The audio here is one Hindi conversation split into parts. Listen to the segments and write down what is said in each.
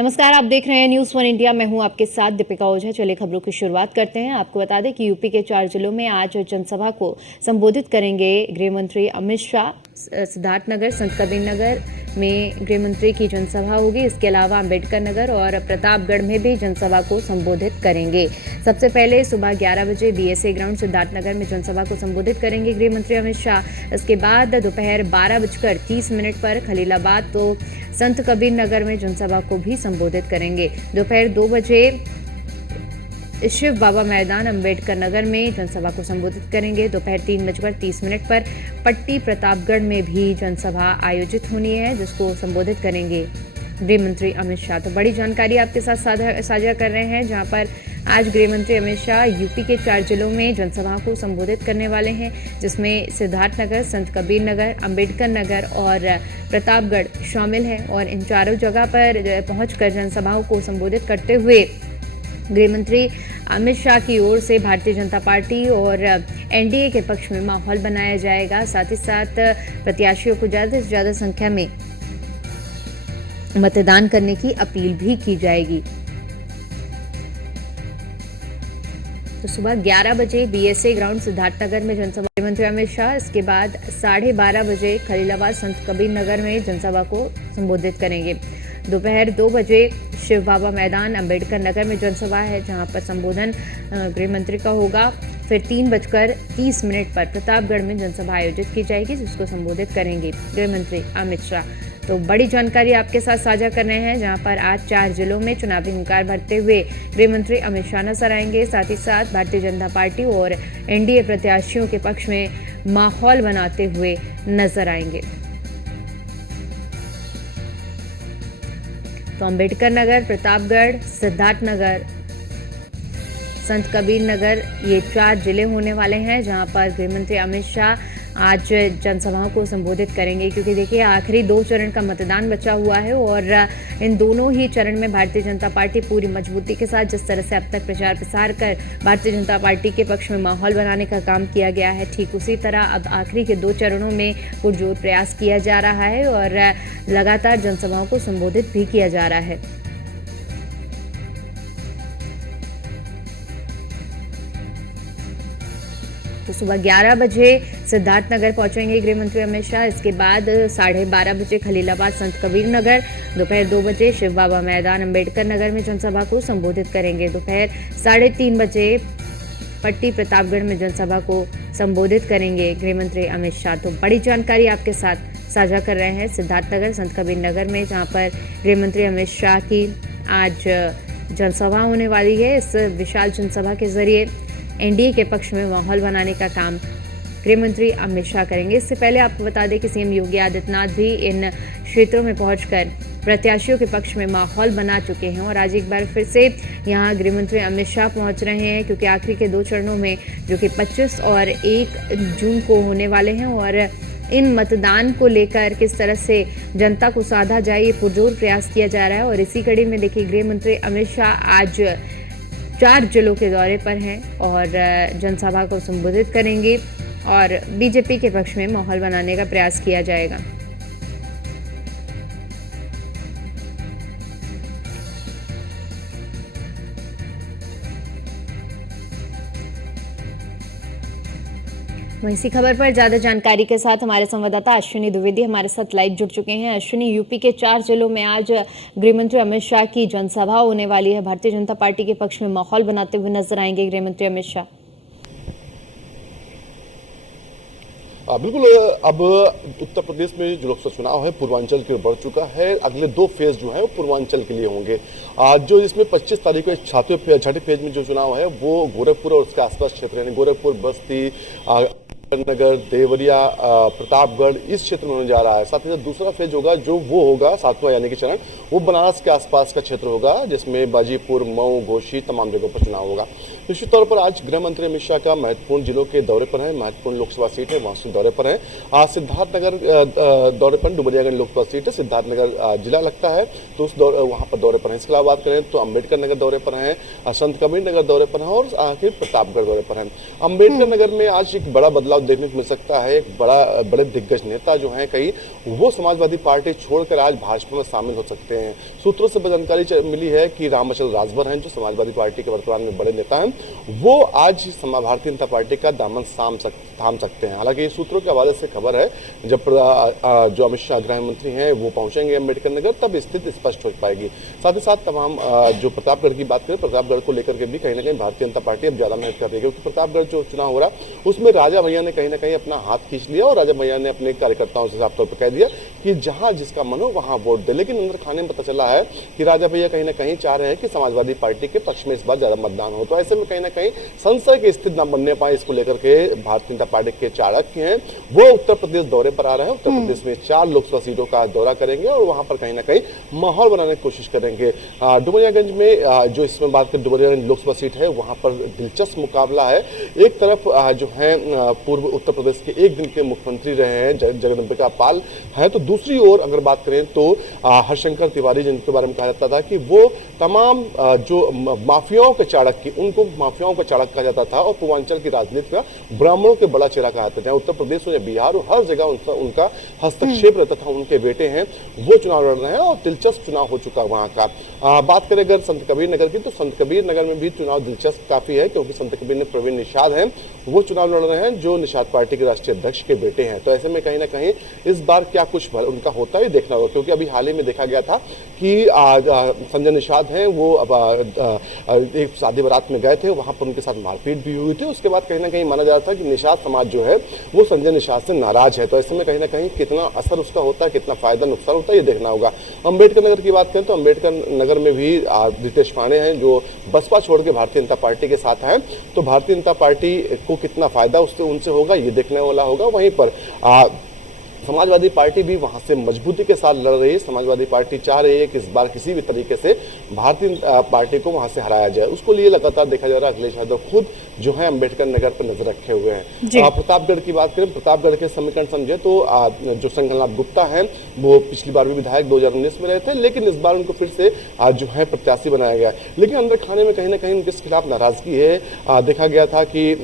नमस्कार, आप देख रहे हैं न्यूज़ वन इंडिया। मैं हूं आपके साथ दीपिका ओझा। चलिए खबरों की शुरुआत करते हैं। आपको बता दें कि यूपी के 4 जिलों में आज जनसभा को संबोधित करेंगे गृह मंत्री अमित शाह। सिद्धार्थनगर, संत कबीर नगर में गृह मंत्री की जनसभा होगी। इसके अलावा अंबेडकर नगर और प्रतापगढ़ में भी जनसभा को संबोधित करेंगे। सबसे पहले सुबह 11 बजे बीएसए ग्राउंड सिद्धार्थनगर में जनसभा को संबोधित करेंगे गृह मंत्री अमित शाह। इसके बाद दोपहर 12:30 पर खलीलाबाद तो संत कबीर नगर में जनसभा को भी संबोधित करेंगे। दोपहर 2 बजे शिव बाबा मैदान अंबेडकर नगर में जनसभा को संबोधित करेंगे। दोपहर 3:30 पर पट्टी प्रतापगढ़ में भी जनसभा आयोजित होनी है, जिसको संबोधित करेंगे गृह मंत्री अमित शाह। तो बड़ी जानकारी आपके साथ साझा कर रहे हैं, जहां पर आज गृह मंत्री अमित शाह यूपी के 4 जिलों में जनसभा को संबोधित करने वाले हैं, जिसमें सिद्धार्थनगर, संत कबीर नगर, अंबेडकर नगर और प्रतापगढ़ शामिल है। और इन चारों जगह पर पहुंचकर जनसभाओं को संबोधित करते हुए गृह मंत्री अमित शाह की ओर से भारतीय जनता पार्टी और एनडीए के पक्ष में माहौल बनाया जाएगा। साथ ही साथ प्रत्याशियों को ज़्यादा से ज़्यादा संख्या में मतदान करने की अपील भी की जाएगी। तो सुबह 11 बजे बीएसए ग्राउंड सिद्धार्थनगर में जनसभा गृह मंत्री अमित शाह। इसके बाद 12:30 बजे खलीलाबाद संत कबीर नगर में जनसभा को संबोधित करेंगे। दोपहर 2 बजे शिव बाबा मैदान अंबेडकर नगर में जनसभा है, जहां पर संबोधन गृह मंत्री का होगा। फिर 3:30 पर प्रतापगढ़ में जनसभा आयोजित की जाएगी, जिसको संबोधित करेंगे गृह मंत्री अमित शाह। तो बड़ी जानकारी आपके साथ साझा कर रहे हैं, जहां पर आज 4 जिलों में चुनावी हुंकार भरते हुए गृह मंत्री अमित शाह नजर आएंगे। साथ ही साथ भारतीय जनता पार्टी और एनडीए प्रत्याशियों के पक्ष में माहौल बनाते हुए नजर आएंगे। तो अंबेडकर नगर, प्रतापगढ़, सिद्धार्थनगर, संत कबीर नगर, ये 4 जिले होने वाले हैं, जहां पर गृह मंत्री अमित शाह आज जनसभाओं को संबोधित करेंगे। क्योंकि देखिए, आखिरी 2 चरण का मतदान बचा हुआ है और इन दोनों ही चरण में भारतीय जनता पार्टी पूरी मजबूती के साथ, जिस तरह से अब तक प्रचार प्रसार कर भारतीय जनता पार्टी के पक्ष में माहौल बनाने का काम किया गया है, ठीक उसी तरह अब आखिरी के 2 चरणों में पुरजोर प्रयास किया जा रहा है और लगातार जनसभाओं को संबोधित भी किया जा रहा है। तो सुबह 11 बजे सिद्धार्थनगर पहुंचेंगे गृह मंत्री अमित शाह। इसके बाद 12:30 बजे खलीलाबाद संत कबीर नगर, दोपहर 2 बजे शिव बाबा मैदान अंबेडकर नगर में जनसभा को संबोधित करेंगे। दोपहर 3:30 बजे पट्टी प्रतापगढ़ में जनसभा को संबोधित करेंगे गृह मंत्री अमित शाह। तो बड़ी जानकारी आपके साथ साझा कर रहे हैं सिद्धार्थनगर, संत कबीर नगर में, जहाँ पर गृह मंत्री अमित शाह की आज जनसभा होने वाली है। इस विशाल जनसभा के जरिए एनडीए के पक्ष में माहौल बनाने का काम गृह मंत्री अमित शाह करेंगे। इससे पहले आपको बता दें कि सीएम योगी आदित्यनाथ भी इन क्षेत्रों में पहुंचकर प्रत्याशियों के पक्ष में माहौल बना चुके हैं और आज एक बार फिर से यहां गृह मंत्री अमित शाह पहुंच रहे हैं, क्योंकि आखिरी के 2 चरणों में, जो कि 25 और 1 जून को होने वाले हैं, और इन मतदान को लेकर किस तरह से जनता को साधा जाए, ये पुरजोर प्रयास किया जा रहा है। और इसी कड़ी में देखिए, गृह मंत्री अमित शाह आज 4 जिलों के दौरे पर हैं और जनसभा को संबोधित करेंगे और बीजेपी के पक्ष में माहौल बनाने का प्रयास किया जाएगा। वहीं इसी खबर पर ज्यादा जानकारी के साथ हमारे संवाददाता अश्विनी द्विवेदी हमारे साथ लाइव जुड़ चुके हैं। अश्विनी, यूपी के 4 जिलों में आज गृह मंत्री अमित शाह की जनसभा होने वाली है। भारतीय जनता पार्टी के पक्ष में माहौल बनाते हुए नजर आएंगे गृह मंत्री अमित शाह। बिल्कुल। अब उत्तर प्रदेश में जो लोकसभा चुनाव है पूर्वांचल की ओर बढ़ चुका है। अगले 2 फेज जो है वो पूर्वांचल के लिए होंगे। जो इसमें 25 तारीख को छठे फेज में जो चुनाव है वो गोरखपुर और उसके आसपास क्षेत्र, यानी गोरखपुर, बस्ती, नगर, देवरिया, प्रतापगढ़, इस क्षेत्र में होने जा रहा है। साथ ही साथ दूसरा फेज होगा, जो वो होगा 7वां यानी कि चरण, वो बनारस के आसपास का क्षेत्र होगा, जिसमें बाजीपुर, मऊ, घोसी, तमाम जगहों पर चुनाव होगा। निश्चित तौर पर आज गृह मंत्री अमित शाह का महत्वपूर्ण जिलों के दौरे पर है, महत्वपूर्ण लोकसभा सीट है, वहां से दौरे पर है। आज सिद्धार्थनगर दौरे पर, डुमरियागंज लोकसभा सीट है, सिद्धार्थनगर जिला लगता है, तो उस वहां पर दौरे पर है। इसके अलावा बात करें तो अंबेडकर नगर दौरे पर है, संत कबीर नगर दौरे पर है और आखिर प्रतापगढ़ दौरे पर है। अंबेडकर नगर में आज एक बड़ा बदलाव बदलाव देखने को मिल सकता है। एक बड़े दिग्गज नेता जो हैं कई, वो समाजवादी पार्टी छोड़कर आज भाजपा में शामिल हो सकते हैं। सूत्रों से जानकारी मिली है कि रामअचल राजभर हैं, जो समाजवादी पार्टी के वर्तमान में बड़े नेता हैं, वो आज भारतीय जनता पार्टी का दामन थाम सकते हैं। हालांकि सूत्रों के हवाले से खबर है, जब जो अमित शाह गृह मंत्री हैं वो पहुंचेंगे अम्बेडकर नगर, तब स्थिति स्पष्ट हो पाएगी। साथ ही साथ तमाम जो प्रतापगढ़ की बात करें, प्रतापगढ़ को लेकर के भी कहीं ना कहीं भारतीय जनता पार्टी अब ज्यादा मेहनत कर रही है, क्योंकि प्रतापगढ़ जो चुनाव हो रहा उसमें राजा भैया ने कहीं ना कहीं अपना हाथ खींच लिया और राजा भैया ने अपने कार्यकर्ताओं से साफ तौर पर कह दिया कि जहां जिसका मन हो वहां वोट दे। लेकिन अंदर खाने में पता चला है कि राजा भैया कहीं ना कहीं चाह रहे हैं कि समाजवादी पार्टी के पक्ष में इस बार ज्यादा मतदान हो। तो ऐसे में कहीं ना कहीं संशय की स्थिति न बनने पाए, इसको लेकर के भारतीय जनता पार्टी के चाणक्य हैं वो उत्तर प्रदेश दौरे पर आ रहे हैं। उत्तर प्रदेश में 4 लोकसभा सीटों का दौरा करेंगे और वहां पर कहीं ना कहीं माहौल बनाने की कोशिश करेंगे। डुमरियागंज में जो इसमें बात करें, डुमरियागंज लोकसभा सीट है, वहां पर दिलचस्प मुकाबला है। एक तरफ जो है पूर्व उत्तर प्रदेश के एक दिन के मुख्यमंत्री रहे हैं जगदम्बिका पाल है, तो दूसरी ओर अगर बात करें तो हर्षशंकर तिवारी, जिनके बारे में कहा जाता था कि वो तमाम जो माफियाओं के चाणक्य, उनको माफियाओं का चाणक्य कहा जाता था और पूर्वांचल की राजनीति का ब्राह्मणों के बड़ा चेहरा कहा जाता था। उत्तर प्रदेश हो या बिहार हो, हर जगह उनका हस्तक्षेप रहता था। उनके बेटे हैं वो चुनाव लड़ रहे हैं और दिलचस्प चुनाव हो चुका वहां का। बात करें अगर संत कबीर नगर की, तो संत कबीर नगर में भी चुनाव दिलचस्प काफी है, क्योंकि संत कबीर में प्रवीण निषाद हैं, वो चुनाव लड़ रहे हैं, जो निषाद पार्टी के राष्ट्रीय अध्यक्ष के बेटे हैं। तो ऐसे में कहीं ना कहीं इस बार क्या कुछ उनका होता है देखना होगा, क्योंकि अभी हाल ही में देखा गया था कि संजय निषाद हैं वो एक शादी बारात में गए थे, वहां पर उनके साथ मारपीट भी हुई थी। उसके बाद कहीं ना कहीं माना जा रहा था कि निषाद समाज जो है वो संजय निषाद से नाराज है। तो ऐसे में कहीं ना कहीं कितना असर उसका होता है, कितना फायदा नुकसान होता है, ये देखना होगा। अम्बेडकर नगर की बात करें तो अम्बेडकर नगर में भी रितेश पांडे हैं, जो बसपा छोड़ के भारतीय जनता पार्टी के साथ हैं। तो भारतीय जनता पार्टी को कितना फायदा उनसे होगा, ये देखने वाला होगा। वहीं पर समाजवादी पार्टी भी वहां से मजबूती के साथ लड़ रही है। समाजवादी पार्टी चाह रही है कि इस बार किसी भी तरीके से भारतीय पार्टी को वहां से हराया जाए। उसको लिए लगातार देखा जा रहा है अखिलेश यादव खुद जो है अम्बेडकर नगर पर नजर रखे हुए हैं। प्रतापगढ़ की बात करें, प्रतापगढ़ के समीकरण समझे तो जो संगलनाथ गुप्ता हैं वो पिछली बार भी विधायक 2019 में रहे थे, लेकिन इस बार उनको फिर से जो है प्रत्याशी बनाया गया। लेकिन अंदर खाने में कहीं ना कहीं उनके खिलाफ नाराजगी है। देखा गया था कि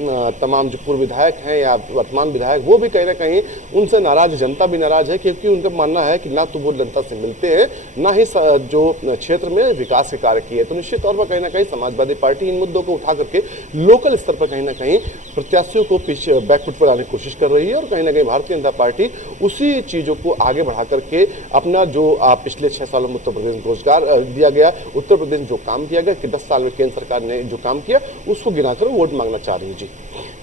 तमाम जो पूर्व विधायक हैं या वर्तमान विधायक, वो भी कहीं ना कहीं उनसे नाराज, जनता भी नाराज है, क्योंकि उनका मानना है कि ना तो वो जनता से मिलते हैं, ना ही जो क्षेत्र में विकास के कार्य किए। तो निश्चित तौर पर कहीं ना कहीं समाजवादी पार्टी इन मुद्दों को उठा करके लोकल स्तर पर कहीं ना कहीं प्रत्याशियों को पीछे बैकफुट पर लाने की कोशिश कर रही है और कहीं ना कहीं भारतीय जनता पार्टी उसी चीजों को आगे बढ़ा करके अपना जो पिछले 6 सालों में उत्तर प्रदेश में रोजगार दिया गया, उत्तर प्रदेश में जो काम किया गया कि 10 साल में केंद्र सरकार ने जो काम किया उसको गिनाकर वोट मांगना चाह रही है। जी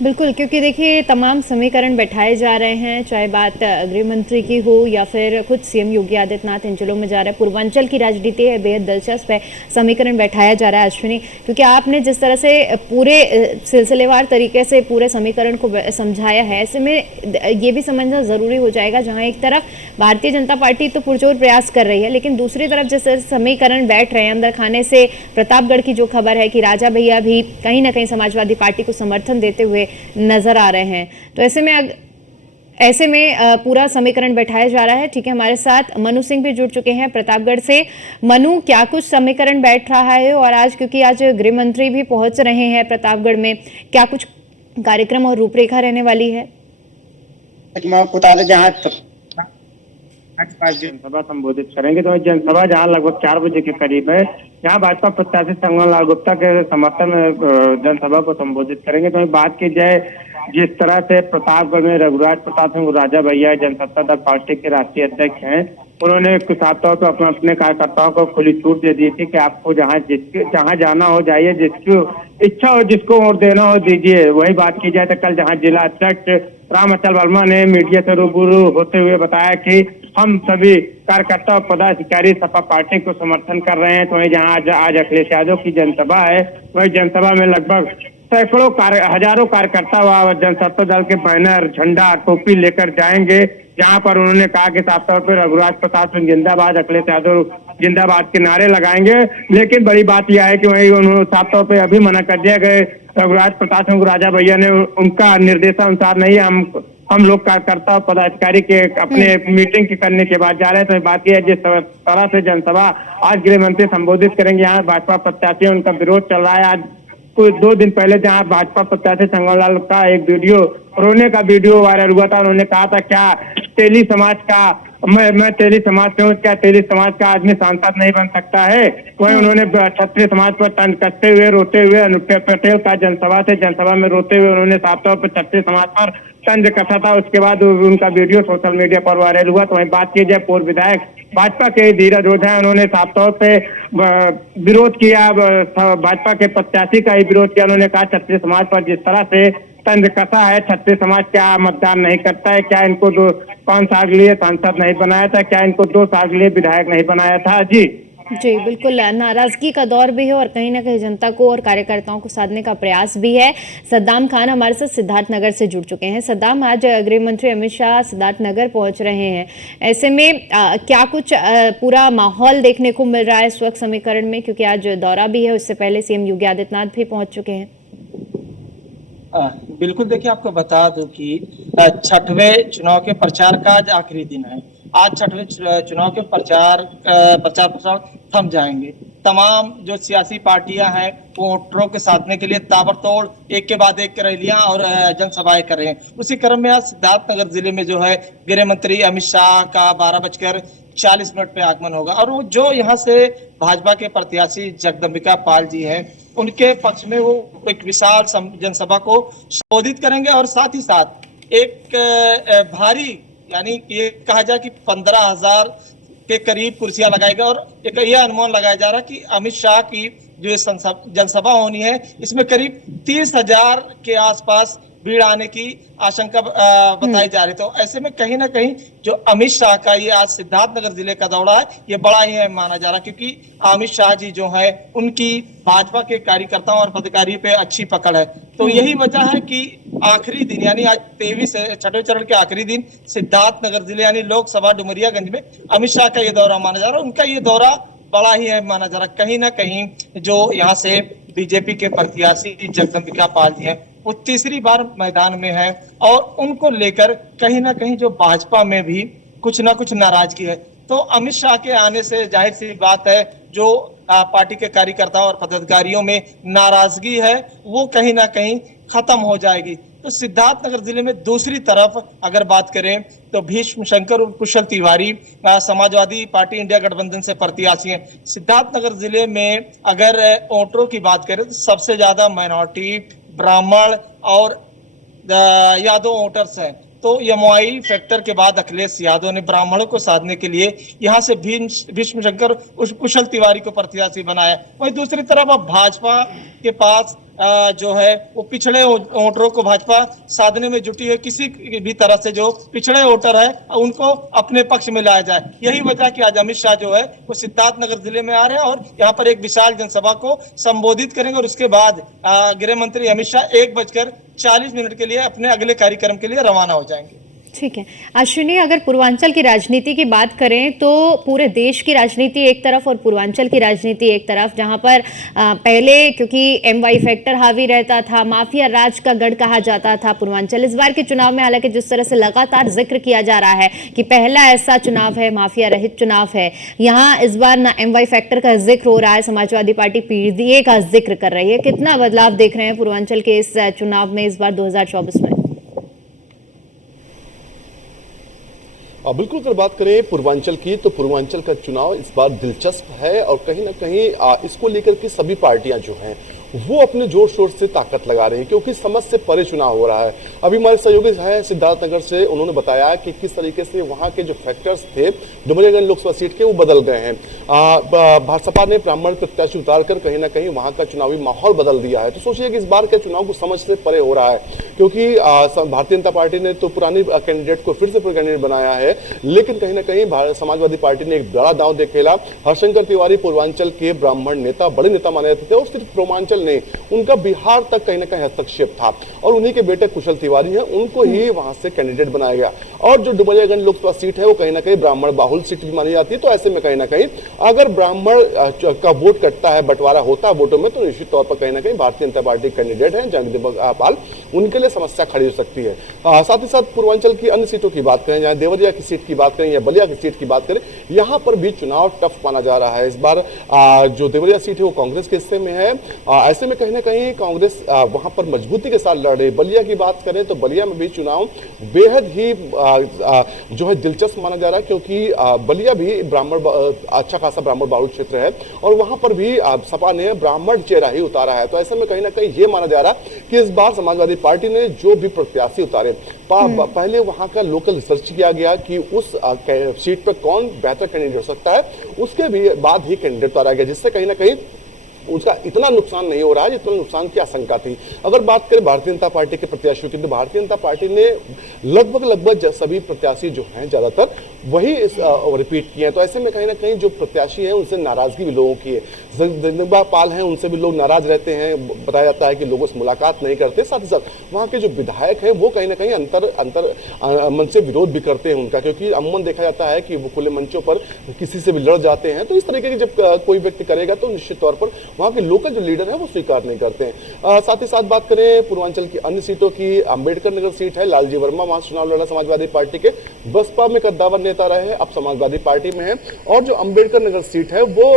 बिल्कुल, क्योंकि देखिए तमाम समीकरण बैठाए जा रहे हैं, चाहे बात गृह मंत्री की हो या फिर खुद सीएम योगी आदित्यनाथ इन जिलों में जा रहे हैं। पूर्वांचल की राजनीति है, बेहद दिलचस्प है, समीकरण बैठाया जा रहा है। अश्विनी, क्योंकि आपने जिस तरह से पूरे सिलसिलेवार तरीके से पूरे समीकरण को समझाया है, ऐसे में ये भी समझना जरूरी हो जाएगा, जहां एक तरफ भारतीय जनता पार्टी तो पुरजोर प्रयास कर रही है, लेकिन दूसरी तरफ जिस समीकरण बैठ रहे हैं अंदर खाने से, प्रतापगढ़ की जो खबर है कि राजा भैया भी कहीं ना कहीं समाजवादी पार्टी को समर्थन देते हुए नजर आ रहे हैं। तो ऐसे में पूरा समीकरण बैठाया जा रहा है। ठीक है, हमारे साथ मनु सिंह भी जुड़ चुके हैं प्रतापगढ़ से। मनु, क्या कुछ समीकरण बैठ रहा है और आज क्योंकि आज गृह मंत्री भी पहुंच रहे हैं प्रतापगढ़ में, क्या कुछ कार्यक्रम और रूपरेखा रहने वाली है? जनसभा संबोधित करेंगे। तो जनसभा जहां लगभग 4 बजे के करीब है, यहाँ भाजपा प्रत्याशी संगमलाल गुप्ता के समर्थन में जनसभा को संबोधित करेंगे। तो बात की जाए जिस तरह से प्रतापगढ़ में रघुराज प्रताप सिंह राजा भैया जनसत्ता दल पार्टी के राष्ट्रीय अध्यक्ष हैं, उन्होंने साफ तौर पर अपने कार्यकर्ताओं को खुली छूट दे दी थी कि आपको जहां जाना हो जाइए, जिसकी इच्छा हो, जिसको वोट देना हो दीजिए। वही बात की जाए तो कल जहां जिला अध्यक्ष रामअचल वर्मा ने मीडिया से रूबरू होते हुए बताया कि हम सभी कार्यकर्ता और पदाधिकारी सपा पार्टी को समर्थन कर रहे हैं। तो वही जहां आज अखिलेश यादव की जनसभा है, वही जनसभा में लगभग सैकड़ों हजारों कार्यकर्ता व जनसत्ता दल के बैनर, झंडा, टोपी लेकर जाएंगे, जहां पर उन्होंने कहा कि साफ तौर पर रघुराज प्रताप सिंह जिंदाबाद, अखिलेश यादव जिंदाबाद के नारे लगाएंगे। लेकिन बड़ी बात यह है कि वही उन्होंने साफ तौर पर अभी मना कर दिया गया, रघुराज प्रताप सिंह राजा भैया ने उनका निर्देशानुसार नहीं, हम लोग कार्यकर्ता और पदाधिकारी के अपने मीटिंग के करने के बाद जा रहे हैं। तो बात यह है जिस तरह से जनसभा आज गृह मंत्री संबोधित करेंगे, यहाँ भाजपा प्रत्याशी उनका विरोध चल रहा है। आज कुछ 2 दिन पहले जहां भाजपा प्रत्याशी संगमलाल का एक वीडियो रोने का वीडियो वायरल हुआ था। उन्होंने कहा था क्या तेली समाज का मैं तेली समाज से हूँ, क्या तेली समाज का आदमी सांसद नहीं बन सकता है। वहीं उन्होंने क्षत्रिय समाज पर तंज कसते हुए रोते हुए अनुप्रिया पटेल का जनसभा में रोते हुए उन्होंने साफ तौर पर क्षत्रिय समाज पर तंज कसा था। उसके बाद उनका वीडियो सोशल मीडिया पर वायरल हुआ। तो वहीं बात की जाए पूर्व विधायक भाजपा के धीरज ओझा, उन्होंने साफ तौर पे विरोध किया, भाजपा के प्रत्याशी का ही विरोध किया। उन्होंने कहा क्षत्रिय समाज पर जिस तरह से तंज कसा है, क्षत्रिय समाज क्या मतदान नहीं करता है, क्या इनको 5 साल के लिए सांसद नहीं बनाया था, क्या इनको 2 साल के लिए विधायक नहीं बनाया था। जी जी बिल्कुल, नाराजगी का दौर भी है और कहीं ना कहीं जनता को और कार्यकर्ताओं को साधने का प्रयास भी है। सद्दाम खान हमारे साथ सिद्धार्थनगर से जुड़ चुके हैं। सद्दाम, आज गृह मंत्री अमित शाह सिद्धार्थनगर पहुंच रहे हैं, ऐसे में क्या कुछ पूरा माहौल देखने को मिल रहा है इस वक्त समीकरण में, क्योंकि आज दौरा भी है, उससे पहले सीएम योगी आदित्यनाथ भी पहुंच चुके हैं। बिल्कुल, देखिए आपको बता दूं कि 6वें चुनाव के प्रचार का आज आखिरी दिन है। आज 6वें चुनाव के प्रचार थम जाएंगे। तमाम जो सियासी पार्टियां हैं वो वोटरों के साधने के लिए ताबड़तोड़ एक के बाद एक रैलियां और जनसभाएं कर रहे हैं। उसी क्रम में आज सिद्धार्थनगर जिले में जो है गृह मंत्री अमित शाह का 12:40 पे आगमन होगा और वो जो यहाँ से भाजपा के प्रत्याशी जगदम्बिका पाल जी हैं उनके पक्ष में वो एक विशाल जनसभा को संबोधित करेंगे और साथ ही साथ एक भारी, यानी ये कहा जाए कि 15,000 के करीब कुर्सियां लगाएगा और एक यह अनुमान लगाया जा रहा है कि अमित शाह की जो जनसभा होनी है इसमें करीब 30,000 के आसपास भीड़ आने की आशंका बताई जा रही। तो ऐसे में कहीं ना कहीं जो अमित शाह का ये आज सिद्धार्थनगर जिले का दौरा है ये बड़ा ही है माना जा रहा, क्योंकि अमित शाह जी जो है उनकी भाजपा के कार्यकर्ताओं और पदाधिकारियों पे अच्छी पकड़ है। तो यही वजह है कि आखिरी दिन यानी आज 6वें चरण के आखिरी दिन सिद्धार्थनगर जिले यानी लोकसभा डुमरियागंज में अमित शाह का ये दौरा माना जा रहा है। उनका ये दौरा बड़ा ही है माना जा रहा। कहीं ना कहीं जो यहाँ से बीजेपी के प्रत्याशी जगदम्बिका पाल जी हैं वो तीसरी बार मैदान में है और उनको लेकर कहीं ना कहीं जो भाजपा में भी कुछ ना कुछ नाराजगी है। तो अमित शाह के आने से जाहिर सी बात है जो पार्टी के कार्यकर्ताओं और पदाधिकारियों में नाराजगी है वो कहीं ना कहीं खत्म हो जाएगी। तो सिद्धार्थनगर जिले में दूसरी तरफ अगर बात करें तो भीष्म शंकर और कुशल तिवारी समाजवादी पार्टी इंडिया गठबंधन से प्रत्याशी हैं। सिद्धार्थनगर जिले में अगर वोटरों की बात करें तो सबसे ज्यादा माइनॉरिटी, ब्राह्मण और यादव वोटर्स हैं। तो यमुआई फैक्टर के बाद अखिलेश यादव ने ब्राह्मणों को साधने के लिए यहाँ से भीष्म शंकर कुशल तिवारी को प्रत्याशी बनाया। वहीं दूसरी तरफ अब भाजपा के पास जो है वो पिछड़े वोटरों को भाजपा साधने में जुटी है। किसी भी तरह से जो पिछड़े वोटर है उनको अपने पक्ष में लाया जाए। यही वजह कि आज अमित शाह जो है वो सिद्धार्थनगर जिले में आ रहे हैं और यहाँ पर एक विशाल जनसभा को संबोधित करेंगे और उसके बाद गृह मंत्री अमित शाह 1:40 के लिए अपने अगले कार्यक्रम के लिए रवाना हो जाएंगे। ठीक है अश्विनी, अगर पूर्वांचल की राजनीति की बात करें तो पूरे देश की राजनीति एक तरफ और पूर्वांचल की राजनीति एक तरफ, जहां पर पहले क्योंकि एमवाई फैक्टर हावी रहता था, माफिया राज का गढ़ कहा जाता था पूर्वांचल। इस बार के चुनाव में हालांकि जिस तरह से लगातार जिक्र किया जा रहा है कि पहला ऐसा चुनाव है, माफिया रहित चुनाव है, यहाँ इस बार ना एमवाई फैक्टर का जिक्र हो रहा है, समाजवादी पार्टी पीडीए का जिक्र कर रही है। कितना बदलाव देख रहे हैं पूर्वांचल के इस चुनाव में इस बार 2024 में? बिल्कुल, अगर बात करें पूर्वांचल की तो पूर्वांचल का चुनाव इस बार दिलचस्प है और कहीं ना कहीं इसको लेकर के सभी पार्टियां जो हैं वो अपने जोर शोर से ताकत लगा रही हैं, क्योंकि समझ से परे चुनाव हो रहा है। अभी हमारे सहयोगी हैं सिद्धार्थनगर से, उन्होंने बताया कि किस तरीके से वहां के जो फैक्टर्स थे डुमरियागंज लोकसभा सीट के वो बदल गए हैं। भाजपा ने ब्राह्मण प्रत्याशी उतारकर कहीं ना कहीं वहां का चुनावी माहौल बदल दिया है। तो सोचिए कि इस बार के चुनाव को समझ से परे हो रहा है, क्योंकि भारतीय जनता पार्टी ने तो पुरानी कैंडिडेट को फिर से कैंडिडेट बनाया है, लेकिन कहीं ना कहीं समाजवादी पार्टी ने एक बड़ा दांव दे खेला। हरशंकर तिवारी पूर्वांचल के ब्राह्मण नेता, बड़े नेता माने जाते थे और सिर्फ पूर्वांचल नहीं, उनका बिहार तक कहीं ना कहीं हस्तक्षेप था और उन्हीं के बेटे कुशल तिवारी हैं, उनको ही वहां से कैंडिडेट बनाया गया। और जो डुमरियागंज लोकसभा सीट है वो कहीं ना कहीं ब्राह्मण बाहुल सीट भी मानी जाती है। तो ऐसे में कहीं ना कहीं अगर ब्राह्मण का वोट कटता है, बंटवारा होता है वोटों में, तो निश्चित तौर पर कहीं ना कहीं भारतीय जनता पार्टी कैंडिडेट है जगदम्बिका पाल, उनके लिए समस्या खड़ी हो सकती है। साथ ही साथ पूर्वांचल की अन्य सीटों की बात करें, जहां देवरिया की सीट की बात करें या बलिया की सीट की बात करें, यहां पर भी चुनाव टफ माना जा रहा है। इस बार जो देवरिया सीट है वो कांग्रेस के हिस्से में है। ऐसे में कहीं ना कहीं कांग्रेस वहां पर मजबूती के साथ लड़ रही। बलिया की बात करें तो बलिया में भी चुनाव बेहद ही जो है दिलचस्प माना जा रहा है, क्योंकि बलिया भी ब्राह्मण अच्छा खासा ब्राह्मण बाहुल क्षेत्र है और वहां पर भी सपा ने ब्राह्मण चेहरा ही उतारा है। तो ऐसे में कहीं ना कहीं ये माना जा रहा है कि इस बार समाजवादी पार्टी ने जो भी प्रत्याशी उतारे, पहले वहां का लोकल रिसर्च किया गया कि उस सीट पर कौन बेहतर कैंडिडेट हो सकता है, उसके भी बाद ही कैंडिडेट उतारा गया, जिससे कहीं ना कहीं उसका इतना नुकसान नहीं हो रहा है जितना नुकसान की आशंका थी। अगर बात करें भारतीय जनता पार्टी के प्रत्याशियों की, तो भारतीय जनता पार्टी ने लगभग सभी प्रत्याशी जो हैं ज्यादातर वही रिपीट किए हैं। तो ऐसे में कहीं ना कहीं जो प्रत्याशी हैं उनसे नाराजगी भी लोगों की है। जगदम्बा पाल हैं, उनसे भी लोग नाराज रहते हैं, बताया जाता है कि लोगों से मुलाकात नहीं करते। साथ ही साथ वहाँ के जो विधायक हैं वो कहीं ना कहीं अंतर मन से विरोध भी करते हैं उनका, क्योंकि अमूमन देखा जाता है कि वो खुले मंचों पर किसी से भी लड़ जाते हैं। तो इस तरीके की जब कोई व्यक्ति करेगा तो निश्चित तौर पर वहाँ के लोकल जो लीडर है वो स्वीकार नहीं करते हैं। साथ ही साथ बात करें पूर्वांचल की अन्य सीटों की, अंबेडकर नगर सीट है, लालजी वर्मा वहां चुनाव लड़ा समाजवादी पार्टी के, बसपा में कद्दावर नेता रहे, अब समाजवादी पार्टी में है। और जो अंबेडकर नगर सीट है वो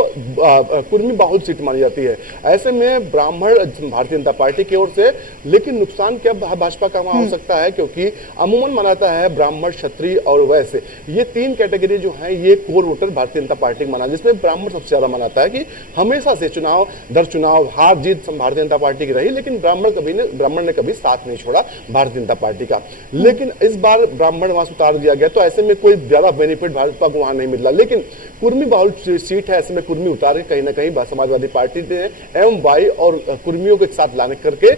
कुर्मी बाहुल सीट मानी जाती है। ऐसे में ब्राह्मण भारतीय जनता पार्टी की ओर से, लेकिन नुकसान क्या भाजपा का वहां हो सकता है, क्योंकि अमूमन मानता है ब्राह्मण, क्षत्रिय और वैश्य, ये तीन कैटेगरी जो है ये core voter Bharatiya Janata party को माना, जिसमें ब्राह्मण सबसे ज्यादा मानता है कि हमेशा से चुनाव दर चुनाव हार जीत भारतीय जनता पार्टी की रही, लेकिन ब्राह्मण ने कभी साथ नहीं छोड़ा भारतीय जनता पार्टी का। लेकिन इस बार ब्राह्मण वहां से उतार दिया गया, तो ऐसे में कोई ज्यादा बेनिफिट भाजपा को वहां नहीं मिल रहा। लेकिन कुर्मी बाहुल सीट है, ऐसे में कुर्मी उतार के कहीं ना कहीं समाजवादी पार्टी ने एम वाई और कुर्मियों को एक साथ लाने करके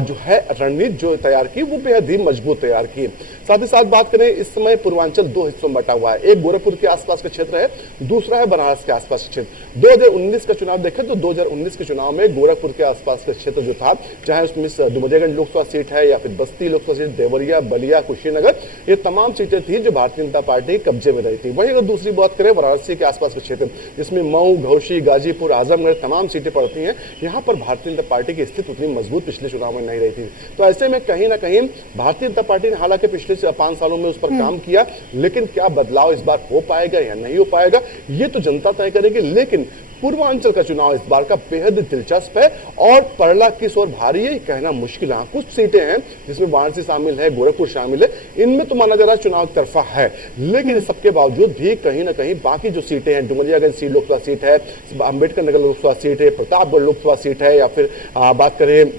जो है रणनीति जो तैयार की वो बेहद ही मजबूत तैयार की। साथ ही साथ बात करें, इस समय पूर्वांचल दो हिस्सों में बटा हुआ है, एक गोरखपुर के आसपास का क्षेत्र है, दूसरा है बनारस के आसपास का क्षेत्र। 2019 का चुनाव देखें तो 2019 के चुनाव में गोरखपुर के आसपास का क्षेत्र जो था, चाहे उसमें डुमरियागंज लोकसभा सीट है या फिर बस्ती लोकसभा सीट, देवरिया, बलिया, कुशीनगर, ये तमाम सीटें थी जो भारतीय जनता पार्टी के कब्जे में रही थी। वहीं अगर दूसरी बात करें वाराणसी के आसपास के क्षेत्र, जिसमें मऊ, घोसी, गाजीपुर, आजमगढ़ तमाम सीटें पड़ती हैं, यहाँ पर भारतीय जनता पार्टी की स्थिति उतनी मजबूत पिछले चुनाव में नहीं रही थी। तो ऐसे में कहीं ना कहीं भारतीय जनता पार्टी ने हालांकि पिछले 5 सालों में उस पर काम किया, लेकिन क्या बदलाव इस बार हो पाएगा या नहीं हो पाएगा ये तो जनता तय करेगी। लेकिन पूर्वांचल का चुनाव इस बार का बेहद दिलचस्प है और पड़ला किस ओर भारी है कहना मुश्किल है। कुछ सीटें हैं जिसमें वाराणसी शामिल है, गोरखपुर शामिल है, इनमें तो माना जा रहा है चुनाव तरफा है, लेकिन सबके बावजूद भी कहीं ना कहीं बाकी जो सीटें हैं, डुमरियागंज सीट लोकसभा सीट है, अंबेडकर नगर लोकसभा सीट है, प्रतापगढ़ लोकसभा सीट है, या फिर बात करें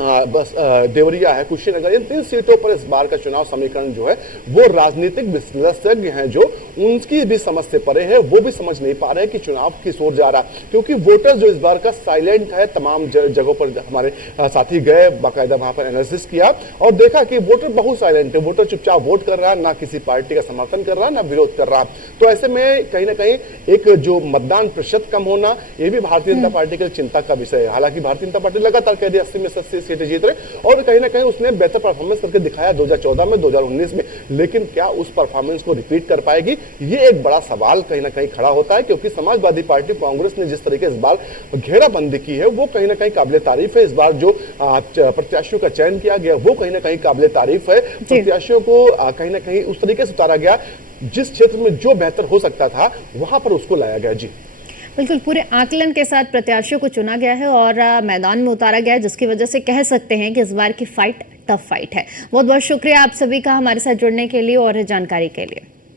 बस देवरिया है, कुशीनगर, इन 3 सीटों पर इस बार का चुनाव समीकरण जो है वो राजनीतिक विश्लेषज्ञ हैं जो उनकी भी समझ से परे है, वो भी समझ नहीं पा रहे हैं कि चुनाव किस ओर जा रहा है, क्योंकि वोटर जो इस बार का साइलेंट है। तमाम जगहों पर हमारे साथी गए, बाकायदा वहां पर एनालिसिस किया और देखा कि वोटर बहुत साइलेंट है, वोटर चुपचाप वोट कर रहा है, ना किसी पार्टी का समर्थन कर रहा है, ना विरोध कर रहा। तो ऐसे में कहीं ना कहीं एक जो मतदान प्रतिशत कम होना, ये भी भारतीय जनता पार्टी के चिंता का विषय है। हालांकि भारतीय जनता पार्टी लगातार कह रही 80 में 80 सीटें जीत रहे और कहीं ना कहीं उसने बेहतर परफॉर्मेंस करके दिखाया 2014 में, 2019 में, लेकिन क्या उस परफॉर्मेंस को रिपीट कर पाएगी, ये एक बड़ा सवाल कहीं ना कहीं खड़ा होता है। क्योंकि समाजवादी पार्टी, कांग्रेस ने जिस तरीके इस बार घेराबंदी की है वो कहीं ना कहीं काबिले तारीफ है। इस बार जो प्रत्याशियों का चयन किया गया वो कहीं ना कहीं काबिले तारीफ है। प्रत्याशियों को कहीं ना कहीं उस तरीके से उतारा गया जिस क्षेत्र में जो बेहतर हो सकता था वहां पर उसको लाया गया। जी बिल्कुल, पूरे आकलन के साथ प्रत्याशियों को चुना गया है और मैदान में उतारा गया है, जिसकी वजह से कह सकते हैं कि इस बार की फाइट टफ फाइट है। बहुत बहुत शुक्रिया आप सभी का हमारे साथ जुड़ने के लिए और जानकारी के लिए।